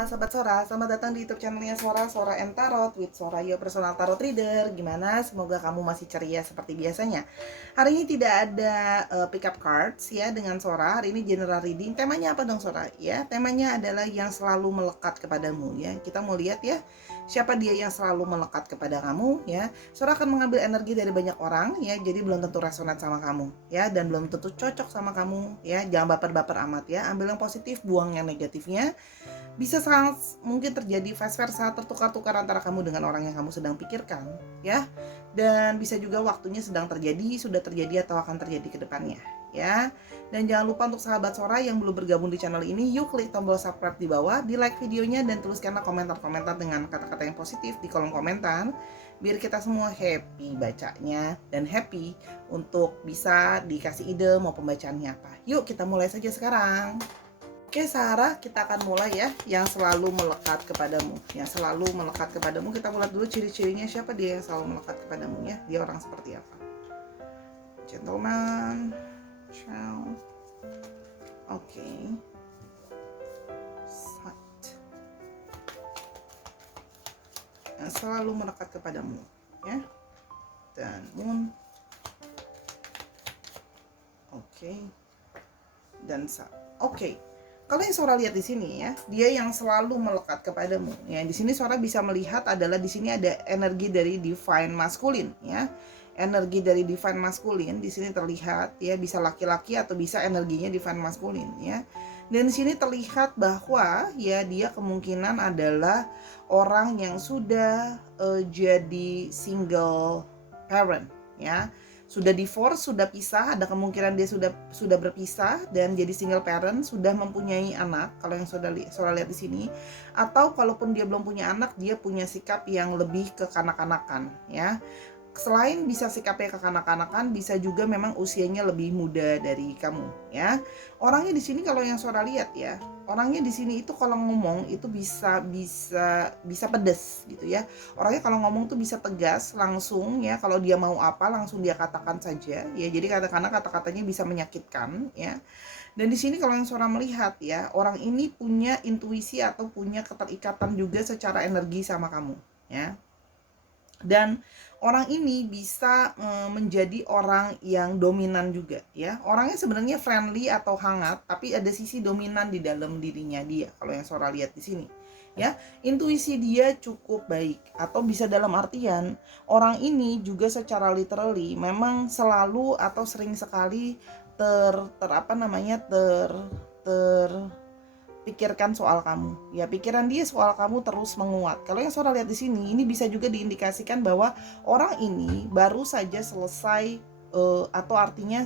Sahabat Sora, selamat datang di YouTube channelnya Sora and Tarot with Sora, your personal tarot reader. Gimana? Semoga kamu masih ceria seperti biasanya. Hari ini tidak ada pick up cards ya dengan Sora. Hari ini general reading. Temanya apa dong Sora? Ya, temanya adalah yang selalu melekat kepadamu ya. Kita mau lihat ya, siapa dia yang selalu melekat kepada kamu ya. Sora akan mengambil energi dari banyak orang ya, jadi belum tentu resonat sama kamu ya, dan belum tentu cocok sama kamu ya. Jangan baper-baper amat ya. Ambil yang positif, buang yang negatifnya. Bisa sangat mungkin terjadi vice versa, tertukar-tukar antara kamu dengan orang yang kamu sedang pikirkan ya, dan bisa juga waktunya sedang terjadi, sudah terjadi, atau akan terjadi ke depannya ya. Dan jangan lupa untuk sahabat Sora yang belum bergabung di channel ini, yuk klik tombol subscribe di bawah, di like videonya, dan tuliskanlah komentar-komentar dengan kata-kata yang positif di kolom komentar, biar kita semua happy bacanya dan happy untuk bisa dikasih ide mau pembacaannya apa. Yuk kita mulai saja sekarang. Oke Sarah, kita akan mulai ya, yang selalu melekat kepadamu. Yang selalu melekat kepadamu, kita mulai dulu ciri-cirinya, siapa dia yang selalu melekat kepadamu ya. Dia orang seperti apa? Gentleman, child. Oke. Sat. Yang selalu melekat kepadamu ya. Dan moon. Oke. Dan sat. Oke. Kalau yang Sora lihat di sini ya, dia yang selalu melekat kepadamu. Ya, di sini Sora bisa melihat adalah di sini ada energi dari divine masculine ya. Energi dari divine masculine di sini terlihat ya, bisa laki-laki atau bisa energinya divine masculine ya. Dan di sini terlihat bahwa ya dia kemungkinan adalah orang yang sudah jadi single parent ya. Sudah divorce, sudah pisah, ada kemungkinan dia sudah berpisah dan jadi single parent, sudah mempunyai anak kalau yang Sora lihat di sini. Atau kalaupun dia belum punya anak, dia punya sikap yang lebih kekanak-kanakan ya. Selain bisa sikapnya kekanak-kanakan, bisa juga memang usianya lebih muda dari kamu ya. Orangnya di sini kalau yang Sora lihat ya, orangnya di sini itu kalau ngomong itu bisa pedes gitu ya. Orangnya kalau ngomong tuh bisa tegas langsung ya, kalau dia mau apa langsung dia katakan saja ya. Jadi katakanlah kata-katanya bisa menyakitkan ya. Dan di sini kalau yang Sora melihat ya, orang ini punya intuisi atau punya keterikatan juga secara energi sama kamu ya. Dan orang ini bisa menjadi orang yang dominan juga ya. Orangnya sebenarnya friendly atau hangat, tapi ada sisi dominan di dalam dirinya dia kalau yang Sora lihat di sini ya. Intuisi dia cukup baik, atau bisa dalam artian orang ini juga secara literally memang selalu atau sering sekali pikirkan soal kamu ya. Pikiran dia soal kamu terus menguat. Kalau yang Sora lihat di sini, ini bisa juga diindikasikan bahwa orang ini baru saja selesai atau artinya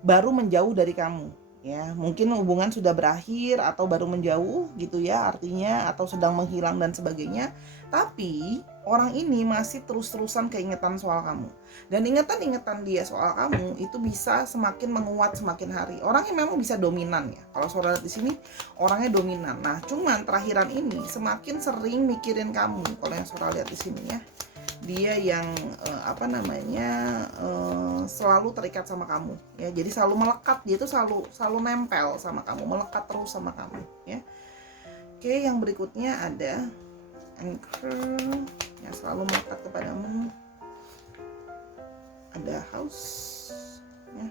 baru menjauh dari kamu ya. Mungkin hubungan sudah berakhir atau baru menjauh gitu ya artinya, atau sedang menghilang dan sebagainya. Tapi orang ini masih terus-terusan keingetan soal kamu, dan ingatan-ingatan dia soal kamu itu bisa semakin menguat semakin hari. Orangnya memang bisa dominan ya, kalau Sora lihat di sini orangnya dominan. Nah cuman terakhiran ini semakin sering mikirin kamu kalau yang Sora lihat di sini ya. Dia yang selalu terikat sama kamu ya, jadi selalu melekat, dia tuh selalu nempel sama kamu, melekat terus sama kamu ya. Oke, yang berikutnya ada anchor yang selalu melekat kepadamu, ada house ya,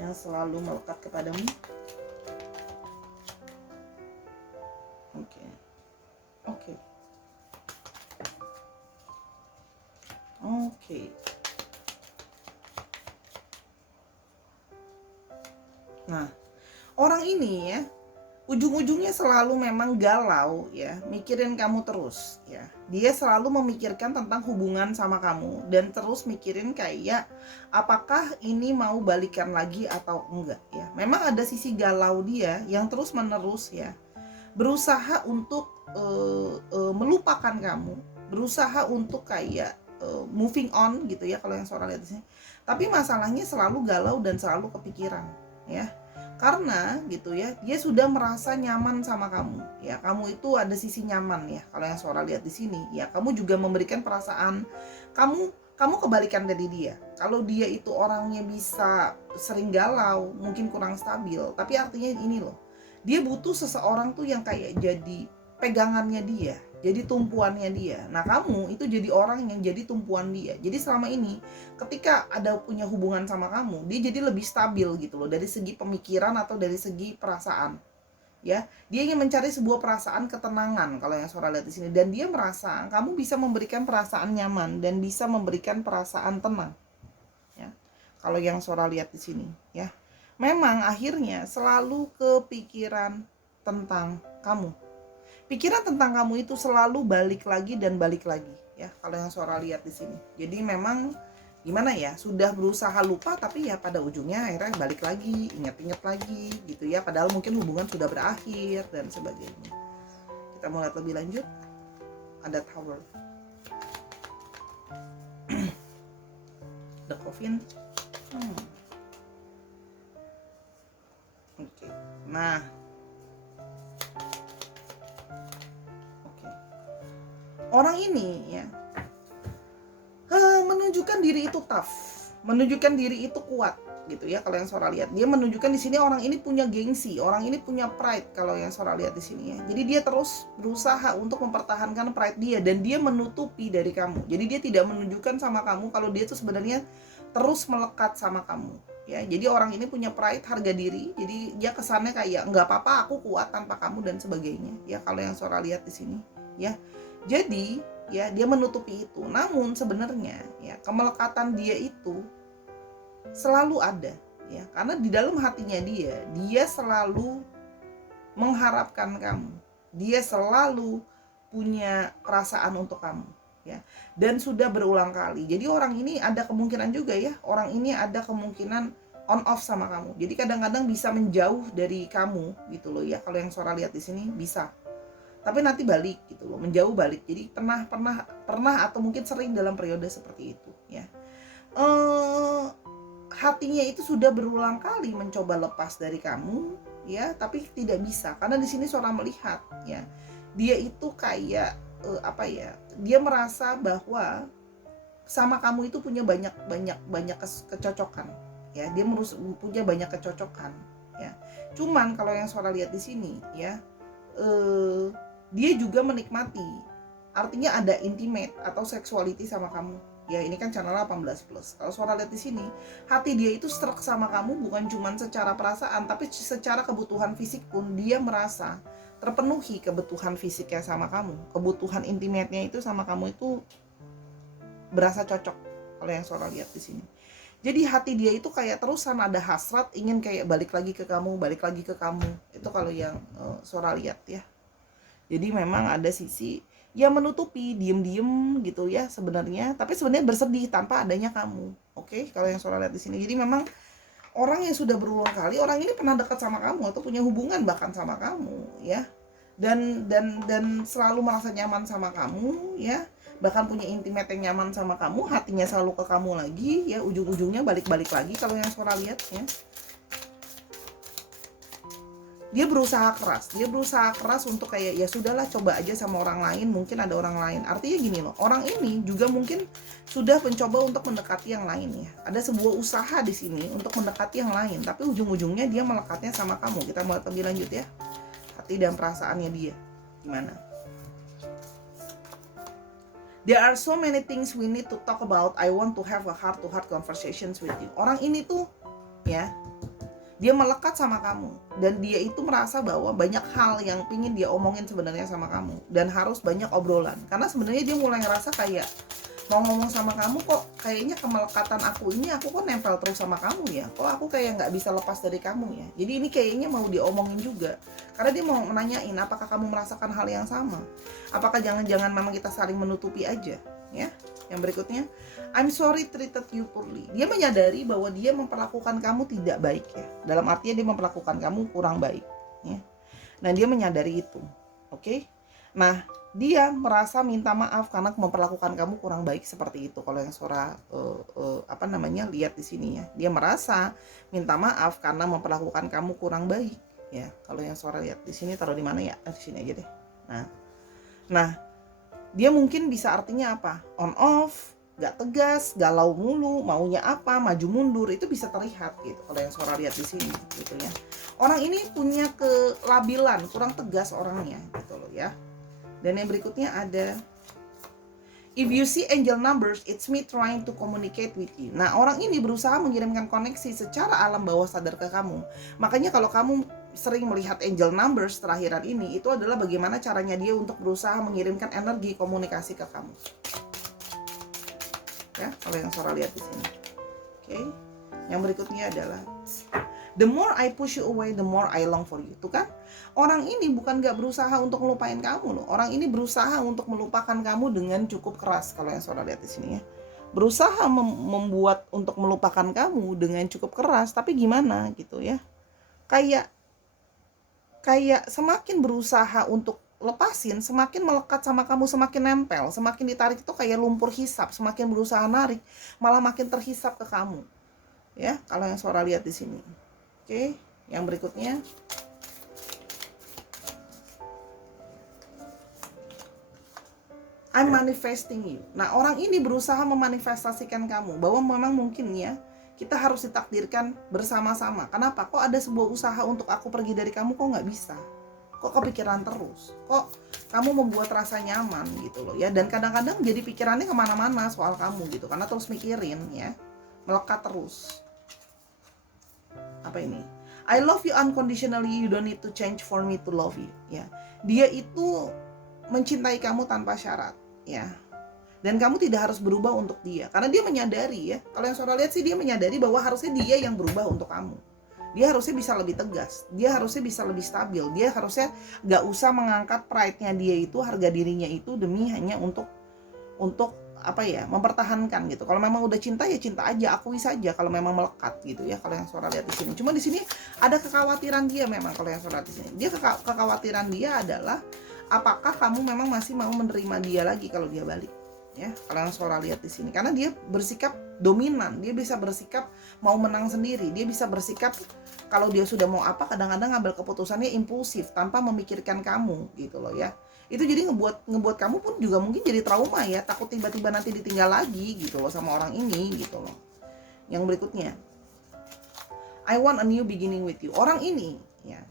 yang selalu melekat kepadamu. Oke. Nah, orang ini ya, ujung-ujungnya selalu memang galau ya, mikirin kamu terus ya. Dia selalu memikirkan tentang hubungan sama kamu, dan terus mikirin kayak apakah ini mau balikan lagi atau enggak ya. Memang ada sisi galau dia yang terus menerus ya, berusaha untuk melupakan kamu, berusaha untuk kayak moving on gitu ya kalau yang Sora lihat di sini. Tapi masalahnya selalu galau dan selalu kepikiran ya. Karena gitu ya, dia sudah merasa nyaman sama kamu ya. Kamu itu ada sisi nyaman ya kalau yang Sora lihat di sini ya. Kamu juga memberikan perasaan kamu Kamu kebalikan dari dia. Kalau dia itu orangnya bisa sering galau, mungkin kurang stabil, tapi artinya ini loh, dia butuh seseorang tuh yang kayak jadi pegangannya dia, jadi tumpuannya dia. Nah kamu itu jadi orang yang jadi tumpuan dia. Jadi selama ini ketika ada punya hubungan sama kamu, dia jadi lebih stabil gitu loh, dari segi pemikiran atau dari segi perasaan. Ya, dia ingin mencari sebuah perasaan ketenangan kalau yang Sora lihat di sini, dan dia merasa kamu bisa memberikan perasaan nyaman dan bisa memberikan perasaan tenang. Ya, kalau yang Sora lihat di sini, ya, memang akhirnya selalu kepikiran tentang kamu. Pikiran tentang kamu itu selalu balik lagi dan balik lagi. Ya, kalau yang Sora lihat di sini. Jadi memang gimana ya, sudah berusaha lupa tapi ya pada ujungnya akhirnya balik lagi, ingat-ingat lagi gitu ya, padahal mungkin hubungan sudah berakhir dan sebagainya. Kita mau lihat lebih lanjut. Ada Tower, The Coffin. Oke. Nah, oke. Orang ini ya menunjukkan diri itu tough, menunjukkan diri itu kuat gitu ya. Kalau yang Sora lihat, dia menunjukkan di sini orang ini punya gengsi, orang ini punya pride kalau yang Sora lihat di sini ya. Jadi dia terus berusaha untuk mempertahankan pride dia dan dia menutupi dari kamu. Jadi dia tidak menunjukkan sama kamu kalau dia tuh sebenarnya terus melekat sama kamu ya. Jadi orang ini punya pride, harga diri. Jadi dia kesannya kayak nggak apa-apa, aku kuat tanpa kamu dan sebagainya ya. Kalau yang Sora lihat di sini ya. Jadi ya dia menutupi itu. Namun sebenarnya ya kemelekatan dia itu selalu ada ya, karena di dalam hatinya dia selalu mengharapkan kamu. Dia selalu punya perasaan untuk kamu ya. Dan sudah berulang kali. Jadi orang ini ada kemungkinan juga ya, orang ini ada kemungkinan on off sama kamu. Jadi kadang-kadang bisa menjauh dari kamu gitu loh ya. Kalau yang Sora lihat di sini bisa, tapi nanti balik gitu loh, menjauh balik. Jadi pernah atau mungkin sering dalam periode seperti itu ya. Hatinya itu sudah berulang kali mencoba lepas dari kamu ya, tapi tidak bisa, karena di sini Sora melihat ya, dia itu kayak dia merasa bahwa sama kamu itu punya banyak kecocokan ya, dia punya banyak kecocokan ya. Cuman kalau yang Sora lihat di sini ya, dia juga menikmati, artinya ada intimate atau sexuality sama kamu ya. Ini kan channel 18+. Kalau Sora lihat di sini, hati dia itu struck sama kamu bukan cuma secara perasaan, tapi secara kebutuhan fisik pun dia merasa terpenuhi kebutuhan fisiknya sama kamu. Kebutuhan intimate-nya itu sama kamu itu berasa cocok kalau yang Sora lihat di sini. Jadi hati dia itu kayak terusan ada hasrat ingin kayak balik lagi ke kamu. Itu kalau yang Sora lihat ya. Jadi memang ada sisi ya menutupi, diem-diem gitu ya sebenarnya, tapi sebenarnya bersedih tanpa adanya kamu. Oke, kalau yang Sora lihat di sini. Jadi memang orang yang sudah berulang kali, orang ini pernah dekat sama kamu atau punya hubungan bahkan sama kamu ya. Dan selalu merasa nyaman sama kamu ya. Bahkan punya intimate yang nyaman sama kamu, hatinya selalu ke kamu lagi ya, ujung-ujungnya balik-balik lagi kalau yang Sora lihat ya. Dia berusaha keras untuk kayak ya sudahlah, coba aja sama orang lain, mungkin ada orang lain. Artinya gini loh, orang ini juga mungkin sudah mencoba untuk mendekati yang lain ya. Ada sebuah usaha di sini untuk mendekati yang lain, tapi ujung-ujungnya dia melekatnya sama kamu. Kita mau lebih lanjut ya, hati dan perasaannya dia gimana. There are so many things we need to talk about. I want to have a heart-to-heart conversations with you. Orang ini tuh ya, dia melekat sama kamu dan dia itu merasa bahwa banyak hal yang pingin dia omongin sebenarnya sama kamu, dan harus banyak obrolan, karena sebenarnya dia mulai ngerasa kayak mau ngomong sama kamu, kok kayaknya kemelekatan aku kok nempel terus sama kamu ya, kok aku kayak nggak bisa lepas dari kamu ya. Jadi ini kayaknya mau diomongin juga, karena dia mau menanyain apakah kamu merasakan hal yang sama, apakah jangan-jangan memang kita saling menutupi aja ya. Yang berikutnya, I'm sorry treated you poorly. Dia menyadari bahwa dia memperlakukan kamu tidak baik ya. Dalam artinya dia memperlakukan kamu kurang baik ya. Nah, dia menyadari itu. Oke? Nah, dia merasa minta maaf karena memperlakukan kamu kurang baik seperti itu. Kalau yang Sora lihat di sini ya. Dia merasa minta maaf karena memperlakukan kamu kurang baik ya. Kalau yang Sora lihat di sini, taruh di mana ya? Di sini aja deh. Nah, dia mungkin bisa artinya apa? On off nggak tegas, galau mulu, maunya apa, maju mundur, itu bisa terlihat gitu kalau yang Sora lihat di sini gitu ya. Orang ini punya kelabilan, kurang tegas orangnya gitu loh ya. Dan yang berikutnya ada, if you see angel numbers, it's me trying to communicate with you. Nah, orang ini berusaha mengirimkan koneksi secara alam bawah sadar ke kamu. Makanya kalau kamu sering melihat angel numbers terakhiran ini, itu adalah bagaimana caranya dia untuk berusaha mengirimkan energi komunikasi ke kamu. Ya, kalau yang Sora lihat di sini. Oke. Yang berikutnya adalah, the more I push you away, the more I long for you. Tuh kan? Orang ini bukan gak berusaha untuk melupain kamu loh. Orang ini berusaha untuk melupakan kamu dengan cukup keras. Kalau yang Sora lihat di sini ya. Berusaha membuat untuk melupakan kamu dengan cukup keras. Tapi gimana gitu ya. Kayak semakin berusaha untuk lepasin, semakin melekat sama kamu, semakin nempel, semakin ditarik itu kayak lumpur hisap, semakin berusaha narik, malah makin terhisap ke kamu. Ya, kalau yang Sora lihat di sini. Oke, yang berikutnya. I'm manifesting you. Nah, orang ini berusaha memanifestasikan kamu bahwa memang mungkin ya kita harus ditakdirkan bersama-sama. Kenapa? Kok ada sebuah usaha untuk aku pergi dari kamu kok nggak bisa? Kok kepikiran terus? Kok kamu membuat rasa nyaman gitu loh ya? Dan kadang-kadang jadi pikirannya kemana-mana soal kamu gitu, karena terus mikirin ya, melekat terus. Apa ini? I love you unconditionally, you don't need to change for me to love you. Ya, dia itu mencintai kamu tanpa syarat. Ya, dan kamu tidak harus berubah untuk dia, karena dia menyadari ya, kalau yang Sora lihat sih dia menyadari bahwa harusnya dia yang berubah untuk kamu. Dia harusnya bisa lebih tegas, dia harusnya bisa lebih stabil, dia harusnya gak usah mengangkat pride-nya dia itu, harga dirinya itu demi hanya untuk apa ya, mempertahankan gitu. Kalau memang udah cinta ya cinta aja, akui saja kalau memang melekat gitu ya. Kalau yang Sora lihat di sini, cuma di sini ada kekhawatiran dia memang. Kalau yang Sora lihat di sini, dia kekhawatiran dia adalah apakah kamu memang masih mau menerima dia lagi kalau dia balik ya. Kalau yang Sora lihat di sini, karena dia bersikap dominan, dia bisa bersikap mau menang sendiri, dia bisa bersikap kalau dia sudah mau apa, kadang-kadang ngambil keputusannya impulsif tanpa memikirkan kamu gitu loh ya. Itu jadi ngebuat kamu pun juga mungkin jadi trauma ya, takut tiba-tiba nanti ditinggal lagi gitu loh sama orang ini gitu loh. Yang berikutnya, I want a new beginning with you. Orang ini ya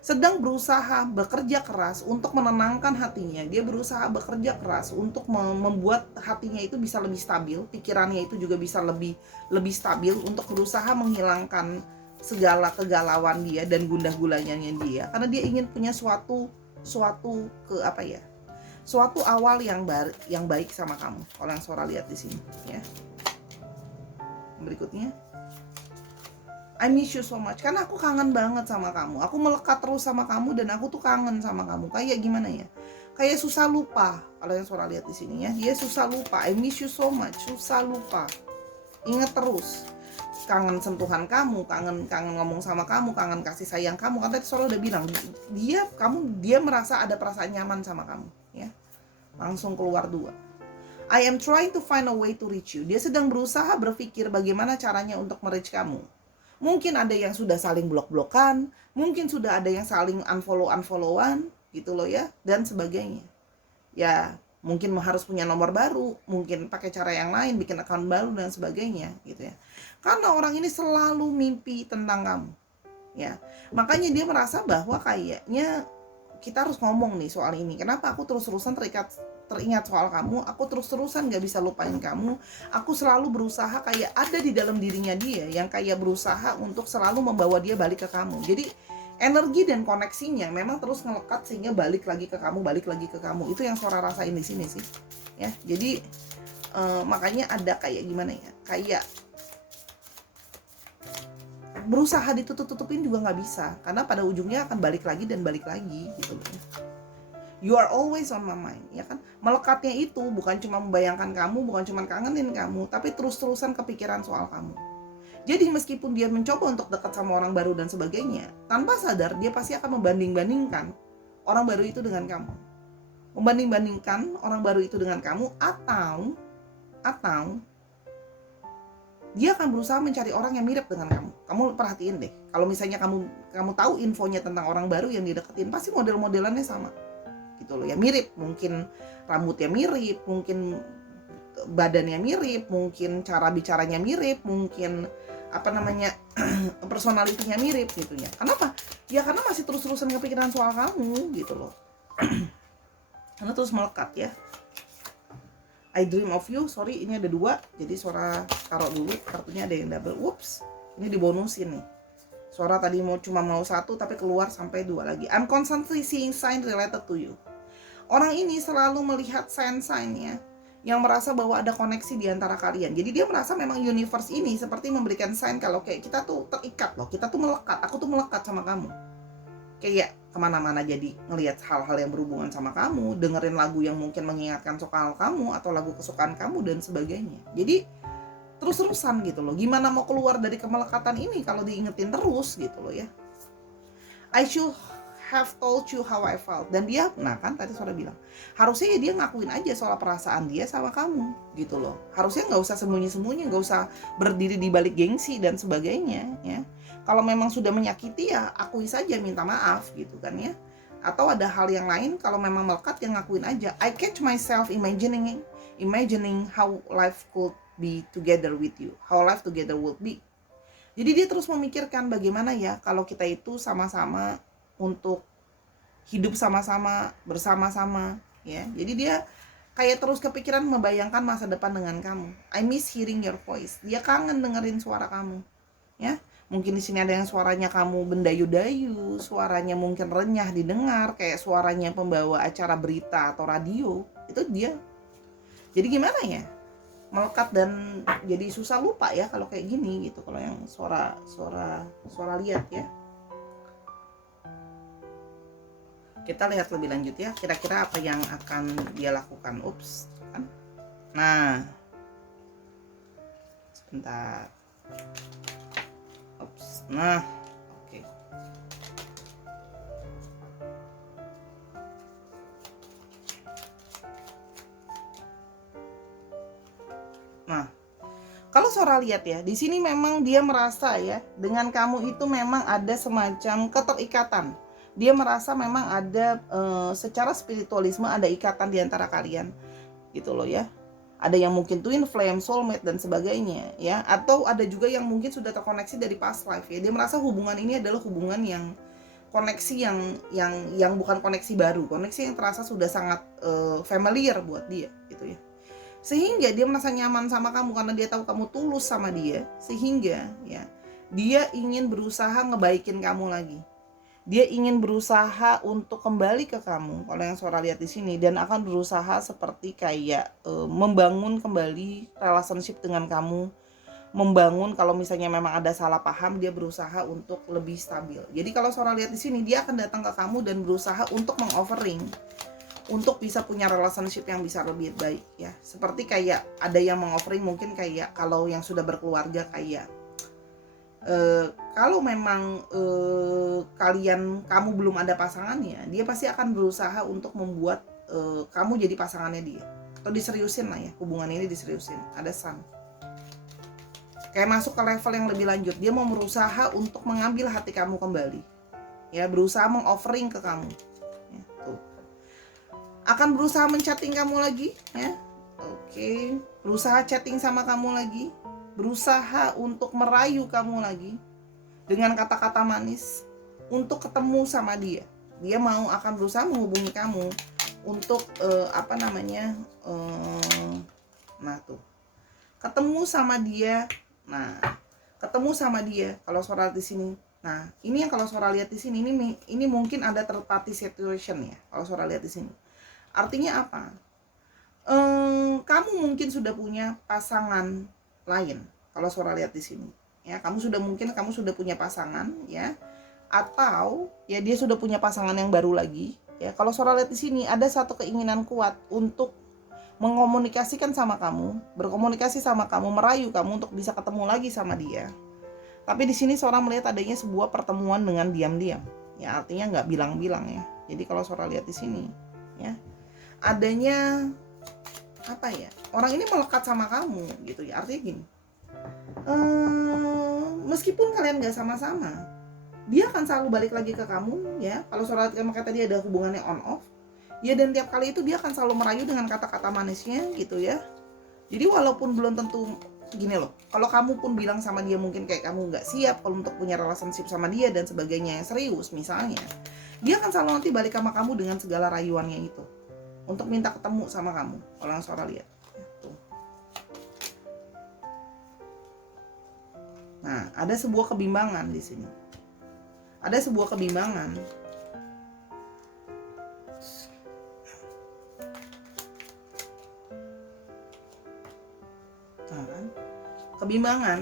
sedang berusaha bekerja keras untuk menenangkan hatinya. Dia berusaha bekerja keras untuk membuat hatinya itu bisa lebih stabil, pikirannya itu juga bisa lebih stabil, untuk berusaha menghilangkan segala kegalauan dia dan gundah gulananya dia, karena dia ingin punya suatu awal yang baik sama kamu. Kalau yang Sora lihat di sini ya. Berikutnya, I miss you so much, karena aku kangen banget sama kamu. Aku melekat terus sama kamu dan aku tuh kangen sama kamu. Kayak gimana ya? Kayak susah lupa. Kalau yang Sora lihat di sini ya, dia susah lupa. I miss you so much, susah lupa. Ingat terus. Kangen sentuhan kamu, kangen ngomong sama kamu, kangen kasih sayang kamu. Kan tadi Sora udah bilang, dia merasa ada perasaan nyaman sama kamu, ya. Langsung keluar 2. I am trying to find a way to reach you. Dia sedang berusaha berpikir bagaimana caranya untuk me-reach kamu. Mungkin ada yang sudah saling blok-blokan, mungkin sudah ada yang saling unfollow-unfollowan gitu loh ya, dan sebagainya. Ya, mungkin harus punya nomor baru, mungkin pakai cara yang lain, bikin account baru dan sebagainya gitu ya. Karena orang ini selalu mimpi tentang kamu. Ya. Makanya dia merasa bahwa kayaknya kita harus ngomong nih soal ini. Kenapa aku terus-terusan teringat soal kamu, aku terus-terusan gak bisa lupain kamu. Aku selalu berusaha, kayak ada di dalam dirinya dia yang kayak berusaha untuk selalu membawa dia balik ke kamu. Jadi energi dan koneksinya memang terus ngelekat sehingga balik lagi ke kamu. Itu yang Sora rasain di sini sih ya. Jadi makanya ada kayak gimana ya, kayak berusaha ditutup-tutupin juga nggak bisa, karena pada ujungnya akan balik lagi gitu loh. You are always on my mind, ya kan? Melekatnya itu bukan cuma membayangkan kamu, bukan cuma kangenin kamu, tapi terus-terusan kepikiran soal kamu. Jadi meskipun dia mencoba untuk dekat sama orang baru dan sebagainya, tanpa sadar dia pasti akan membanding-bandingkan orang baru itu dengan kamu. Membanding-bandingkan orang baru itu dengan kamu, atau dia akan berusaha mencari orang yang mirip dengan kamu. Kamu perhatiin deh, kalau misalnya kamu tahu infonya tentang orang baru yang dideketin, pasti model-modelannya sama gitu loh ya, mirip. Mungkin rambutnya mirip, mungkin badannya mirip, mungkin cara bicaranya mirip, mungkin personalitinya mirip gitu ya. Kenapa? Ya karena masih terus-terusan kepikiran soal kamu gitu loh. Karena terus melekat ya. I dream of you, sorry ini ada 2, jadi suara taruh dulu, kartunya ada yang double. Whoops, ini dibonusin nih. Suara tadi cuma mau 1 tapi keluar sampai 2 lagi. I'm constantly seeing sign related to you. Orang ini selalu melihat sign-signnya yang merasa bahwa ada koneksi di antara kalian. Jadi dia merasa memang universe ini seperti memberikan sign kalau kayak kita tuh terikat loh, kita tuh melekat, aku tuh melekat sama kamu. Kayak kemana-mana jadi ngelihat hal-hal yang berhubungan sama kamu, dengerin lagu yang mungkin mengingatkan soal kamu atau lagu kesukaan kamu dan sebagainya. Jadi terus-terusan gitu loh. Gimana mau keluar dari kemelekatan ini kalau diingetin terus gitu loh ya. I should have told you how I felt. Dan dia, nah kan tadi suara bilang, harusnya ya dia ngakuin aja soal perasaan dia sama kamu gitu loh. Harusnya nggak usah sembunyi-sembunyi, nggak usah berdiri di balik gengsi dan sebagainya ya. Kalau memang sudah menyakiti ya akui saja, minta maaf gitu kan ya. Atau ada hal yang lain, kalau memang melekat ya ngakuin aja. I catch myself imagining how life could be together with you, how life together would be. Jadi dia terus memikirkan bagaimana ya kalau kita itu sama-sama untuk hidup sama-sama, bersama-sama ya. Jadi dia kayak terus kepikiran membayangkan masa depan dengan kamu. I miss hearing your voice. Dia kangen dengerin suara kamu ya. Mungkin di sini ada yang suaranya kamu bendayu-dayu, suaranya mungkin renyah didengar kayak suaranya pembawa acara berita atau radio. Itu dia. Jadi gimana ya? Melekat dan jadi susah lupa ya kalau kayak gini gitu, kalau yang suara lihat ya. Kita lihat lebih lanjut ya, kira-kira apa yang akan dia lakukan. Ups kan. Nah, sebentar. Ups. Nah, oke. Nah, kalau Sora lihat ya, di sini memang dia merasa ya, dengan kamu itu memang ada semacam keterikatan. Dia merasa memang ada secara spiritualisme ada ikatan di antara kalian, gitu loh ya. Ada yang mungkin twin flame, soulmate dan sebagainya ya. Atau ada juga yang mungkin sudah terkoneksi dari past life ya. Dia merasa hubungan ini adalah hubungan yang koneksi yang bukan koneksi baru, koneksi yang terasa sudah sangat familiar buat dia, gitu ya. Sehingga dia merasa nyaman sama kamu karena dia tahu kamu tulus sama dia, sehingga ya dia ingin berusaha ngebaikin kamu lagi. Dia ingin berusaha untuk kembali ke kamu, kalau yang Sora lihat di sini, dan akan berusaha seperti kayak membangun kembali relationship dengan kamu, membangun kalau misalnya memang ada salah paham, dia berusaha untuk lebih stabil. Jadi kalau Sora lihat di sini, dia akan datang ke kamu dan berusaha untuk mengoffering untuk bisa punya relationship yang bisa lebih baik ya. Seperti kayak ada yang mengoffering mungkin kayak kalau yang sudah berkeluarga kayak kalau memang kamu belum ada pasangannya, dia pasti akan berusaha untuk membuat kamu jadi pasangannya dia, atau diseriusin lah ya, hubungan ini diseriusin. Ada sun, kayak masuk ke level yang lebih lanjut. Dia mau berusaha untuk mengambil hati kamu kembali ya, berusaha mengoffering ke kamu ya, tuh. Akan berusaha menchatting kamu lagi ya. Oke, berusaha chatting sama kamu lagi, berusaha untuk merayu kamu lagi dengan kata-kata manis untuk ketemu sama dia. Dia akan berusaha menghubungi kamu untuk nah tuh, ketemu sama dia. Nah, ketemu sama dia kalau Sora di sini. Nah, ini yang kalau Sora lihat di sini, ini mungkin ada third party situation ya. Kalau Sora lihat di sini, artinya apa? Kamu mungkin sudah punya pasangan lain. Kalau Sora lihat di sini, ya kamu sudah punya pasangan ya, atau ya dia sudah punya pasangan yang baru lagi ya. Kalau Sora lihat di sini ada satu keinginan kuat untuk mengomunikasikan sama kamu, berkomunikasi sama kamu, merayu kamu untuk bisa ketemu lagi sama dia. Tapi di sini Sora melihat adanya sebuah pertemuan dengan diam-diam ya, artinya nggak bilang-bilang ya. Jadi kalau Sora lihat di sini ya, adanya apa ya, orang ini melekat sama kamu gitu ya. Artinya gini, meskipun kalian gak sama-sama, dia akan selalu balik lagi ke kamu ya. Kalau Sora kata dia ada hubungannya on off ya, dan tiap kali itu dia akan selalu merayu dengan kata-kata manisnya gitu ya. Jadi walaupun belum tentu, gini loh, kalau kamu pun bilang sama dia mungkin kayak kamu nggak siap kalau untuk punya relationship sama dia dan sebagainya yang serius misalnya, dia akan selalu nanti balik sama kamu dengan segala rayuannya itu untuk minta ketemu sama kamu. Kalau yang Sora lihat tuh. Nah, ada sebuah kebimbangan di sini. Ada sebuah kebimbangan. Nah, kan? Kebimbangan.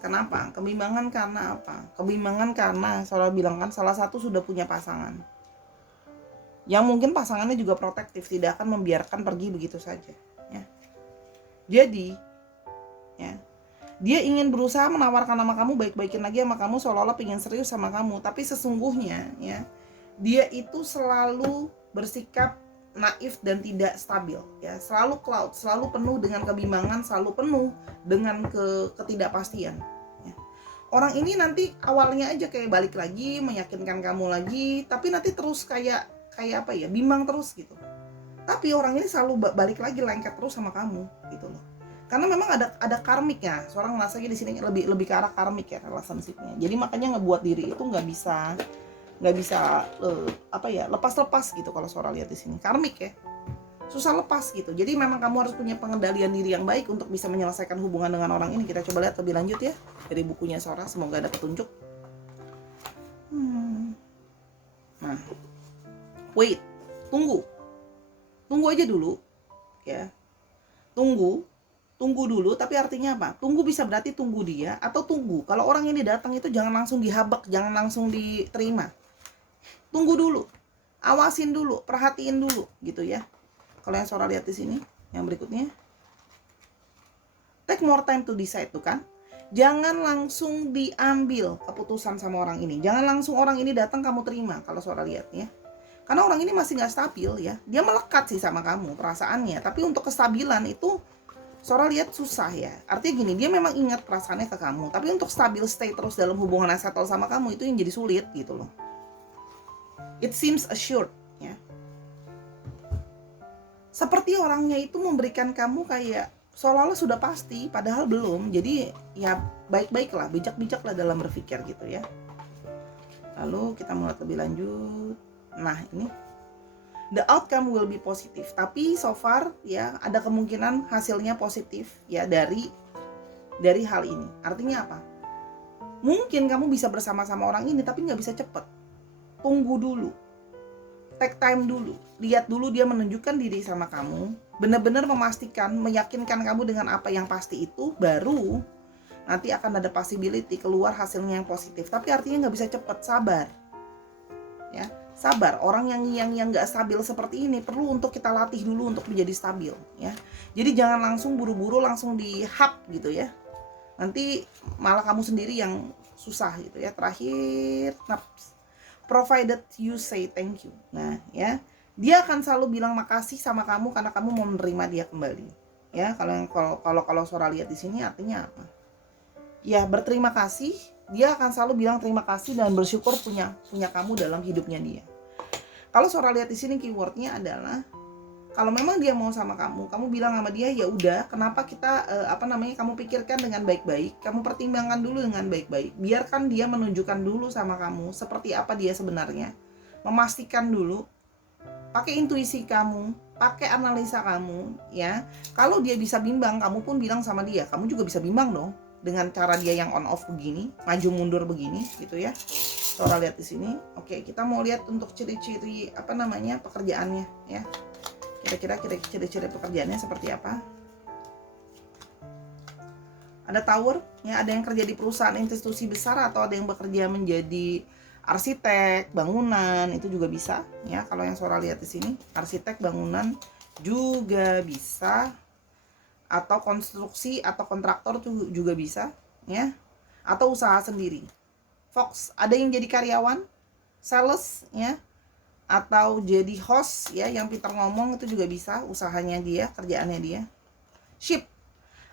Kenapa? Kebimbangan karena apa? Kebimbangan karena Sora bilang kan salah satu sudah punya pasangan. Yang mungkin pasangannya juga protektif, tidak akan membiarkan pergi begitu saja, ya. Jadi, ya, dia ingin berusaha menawarkan sama kamu, baik-baikin lagi sama kamu, seolah-olah pengen serius sama kamu, tapi sesungguhnya, ya, dia itu selalu bersikap naif dan tidak stabil, ya, selalu cloud, selalu penuh dengan kebimbangan, selalu penuh dengan ketidakpastian, ya. Orang ini nanti awalnya aja kayak balik lagi, meyakinkan kamu lagi, tapi nanti terus kayak apa ya, bimbang terus gitu. Tapi orang ini selalu balik lagi, lengket terus sama kamu gitu loh. Karena memang ada karmiknya. Seorang ngerasanya di sini lebih ke arah karmik ya relationship-nya. Jadi makanya ngebuat diri itu nggak bisa lepas gitu kalau seorang lihat di sini. Karmik ya. Susah lepas gitu. Jadi memang kamu harus punya pengendalian diri yang baik untuk bisa menyelesaikan hubungan dengan orang ini. Kita coba lihat lebih lanjut ya dari bukunya Sora, semoga ada petunjuk. Nah. Wait, tunggu aja dulu, ya. Tunggu dulu, tapi artinya apa? Tunggu bisa berarti tunggu dia, atau tunggu kalau orang ini datang itu jangan langsung dihabak, jangan langsung diterima. Tunggu dulu, awasin dulu, perhatiin dulu, gitu ya. Kalau yang Sora lihat di sini, yang berikutnya, take more time to decide tuh kan. Jangan langsung diambil keputusan sama orang ini, jangan langsung orang ini datang kamu terima. Kalau Sora lihat ya. Karena orang ini masih nggak stabil ya, dia melekat sih sama kamu perasaannya, tapi untuk kestabilan itu Sora lihat susah ya. Artinya gini, dia memang ingat perasaannya ke kamu, tapi untuk stabil stay terus dalam hubungan yang settle sama kamu itu yang jadi sulit gitu loh. It seems assured ya. Seperti orangnya itu memberikan kamu kayak seolah-olah sudah pasti, padahal belum. Jadi ya baik-baiklah, bijak-bijaklah dalam berpikir gitu ya. Lalu kita mulai lebih lanjut. Nah ini the outcome will be positive, tapi so far ya ada kemungkinan hasilnya positif ya dari hal ini. Artinya apa? Mungkin kamu bisa bersama-sama orang ini tapi nggak bisa cepet. Tunggu dulu, take time dulu, lihat dulu dia menunjukkan diri sama kamu, benar-benar memastikan, meyakinkan kamu dengan apa yang pasti itu, baru nanti akan ada possibility keluar hasilnya yang positif. Tapi artinya nggak bisa cepet, sabar ya. Sabar, orang yang nggak stabil seperti ini perlu untuk kita latih dulu untuk menjadi stabil ya. Jadi jangan langsung buru-buru langsung dihap gitu ya. Nanti malah kamu sendiri yang susah gitu ya. Terakhir, provided you say thank you. Nah ya, dia akan selalu bilang makasih sama kamu karena kamu mau menerima dia kembali. Ya, kalau Sora lihat di sini artinya apa? Ya, berterima kasih. Dia akan selalu bilang terima kasih dan bersyukur punya kamu dalam hidupnya dia. Kalau Sora lihat di sini keywordnya adalah kalau memang dia mau sama kamu bilang sama dia ya udah, kenapa kita kamu pikirkan dengan baik-baik, kamu pertimbangkan dulu dengan baik-baik, biarkan dia menunjukkan dulu sama kamu seperti apa dia sebenarnya, memastikan dulu, pakai intuisi kamu, pakai analisa kamu ya. Kalau dia bisa bimbang, kamu pun bilang sama dia, kamu juga bisa bimbang dong dengan cara dia yang on off begini, maju mundur begini gitu ya. Sora lihat di sini. Oke, kita mau lihat untuk ciri-ciri pekerjaannya ya. Kira-kira ciri-ciri pekerjaannya seperti apa? Ada tower ya, ada yang kerja di perusahaan institusi besar atau ada yang bekerja menjadi arsitek bangunan, itu juga bisa ya. Kalau yang Sora lihat di sini, arsitek bangunan juga bisa, atau konstruksi atau kontraktor itu juga bisa ya, atau usaha sendiri. Fox, ada yang jadi karyawan, sales ya, atau jadi host ya, yang pintar ngomong itu juga bisa, usahanya dia, kerjaannya dia. Ship,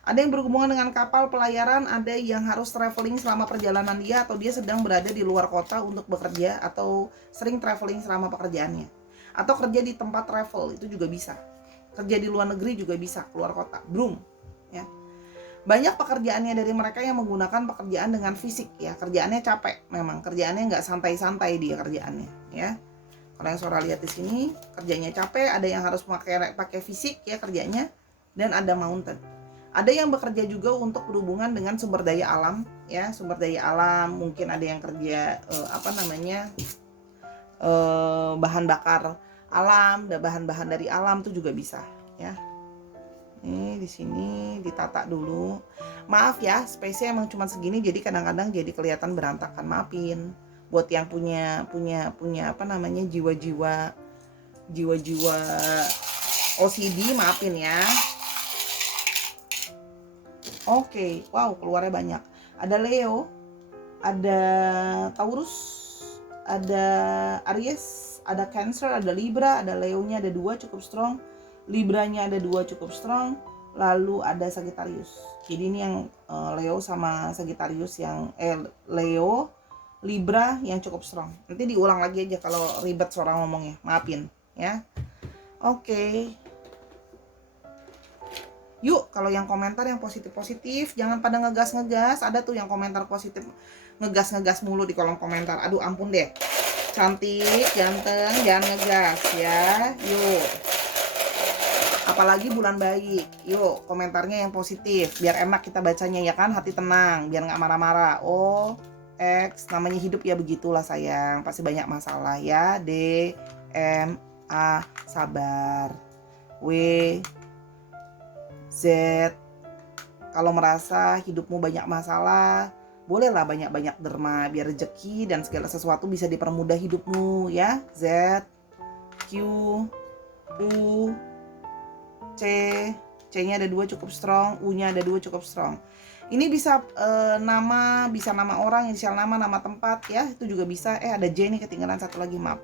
ada yang berhubungan dengan kapal pelayaran, ada yang harus traveling selama perjalanan dia, atau dia sedang berada di luar kota untuk bekerja, atau sering traveling selama pekerjaannya, atau kerja di tempat travel, itu juga bisa kerja di luar negeri juga bisa, keluar kota, brum ya. Banyak pekerjaannya dari mereka yang menggunakan pekerjaan dengan fisik ya, kerjaannya capek, memang kerjaannya nggak santai-santai dia kerjaannya ya. Kalau yang Sora lihat di sini kerjanya capek, ada yang harus pakai fisik ya kerjanya, dan ada mountain. Ada yang bekerja juga untuk berhubungan dengan sumber daya alam ya, sumber daya alam, mungkin ada yang kerja bahan bakar alam, dan bahan-bahan dari alam itu juga bisa ya. Ini di sini ditata dulu. Maaf ya, space-nya emang cuma segini, jadi kadang-kadang jadi kelihatan berantakan. Maafin. Buat yang punya jiwa-jiwa OCD, maafin ya. Oke, wow, keluarnya banyak. Ada Leo, ada Taurus, ada Aries, ada Cancer, ada Libra. Ada Leo-nya ada 2 cukup strong, Libranya ada 2 cukup strong, lalu ada Sagittarius. Jadi ini yang Leo sama Sagittarius yang Leo, Libra yang cukup strong. Nanti diulang lagi aja kalau ribet suara ngomongnya, maafin ya. Oke. Yuk, kalau yang komentar yang positif-positif, jangan pada ngegas-ngegas. Ada tuh yang komentar positif ngegas-ngegas mulu di kolom komentar. Aduh, ampun deh. Cantik, ganteng, jangan ngegas ya. Yuk. Apalagi bulan baik. Yuk, komentarnya yang positif biar enak kita bacanya ya kan, hati tenang, biar nggak marah-marah. Oh, X, namanya hidup ya, begitulah sayang. Pasti banyak masalah ya. D, M, A, sabar. W, Z, kalau merasa hidupmu banyak masalah, bolehlah banyak-banyak derma biar rezeki dan segala sesuatu bisa dipermudah hidupmu ya. Z, Q, U, C, C-nya ada 2 cukup strong, U-nya ada 2 cukup strong. Ini bisa nama, bisa nama orang, inisial nama tempat ya, itu juga bisa. Ada J nih, ketinggalan satu lagi, maaf.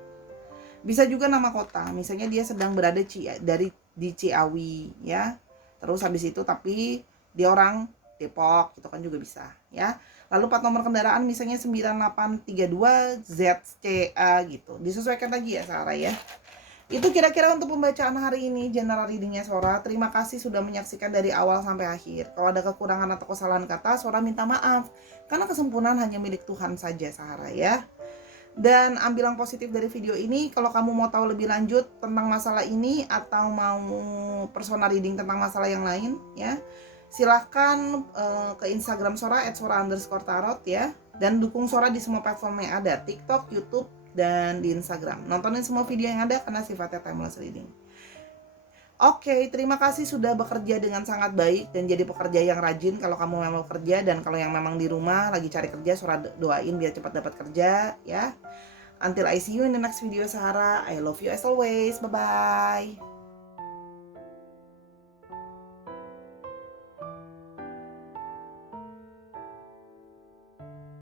Bisa juga nama kota, misalnya dia sedang berada di Ciawi ya. Terus habis itu tapi dia orang Depok, itu kan juga bisa ya. Lalu plat nomor kendaraan misalnya 9832 ZCA gitu. Disesuaikan lagi ya Sarah ya. Itu kira-kira untuk pembacaan hari ini, general readingnya Sora. Terima kasih sudah menyaksikan dari awal sampai akhir. Kalau ada kekurangan atau kesalahan kata, Sora minta maaf. Karena kesempurnaan hanya milik Tuhan saja, Sarah ya. Dan ambil yang positif dari video ini. Kalau kamu mau tahu lebih lanjut tentang masalah ini, atau mau personal reading tentang masalah yang lain ya, silahkan ke Instagram Sora @sora_tarot ya. Dan dukung Sora di semua platform yang ada, TikTok, YouTube, dan di Instagram. Nontonin semua video yang ada karena sifatnya timeless reading. Oke, terima kasih sudah bekerja dengan sangat baik dan jadi pekerja yang rajin kalau kamu memang bekerja. Dan kalau yang memang di rumah lagi cari kerja, Sora doain biar cepat dapat kerja ya. Until I see you in the next video, Sarah. I love you as always. Bye-bye.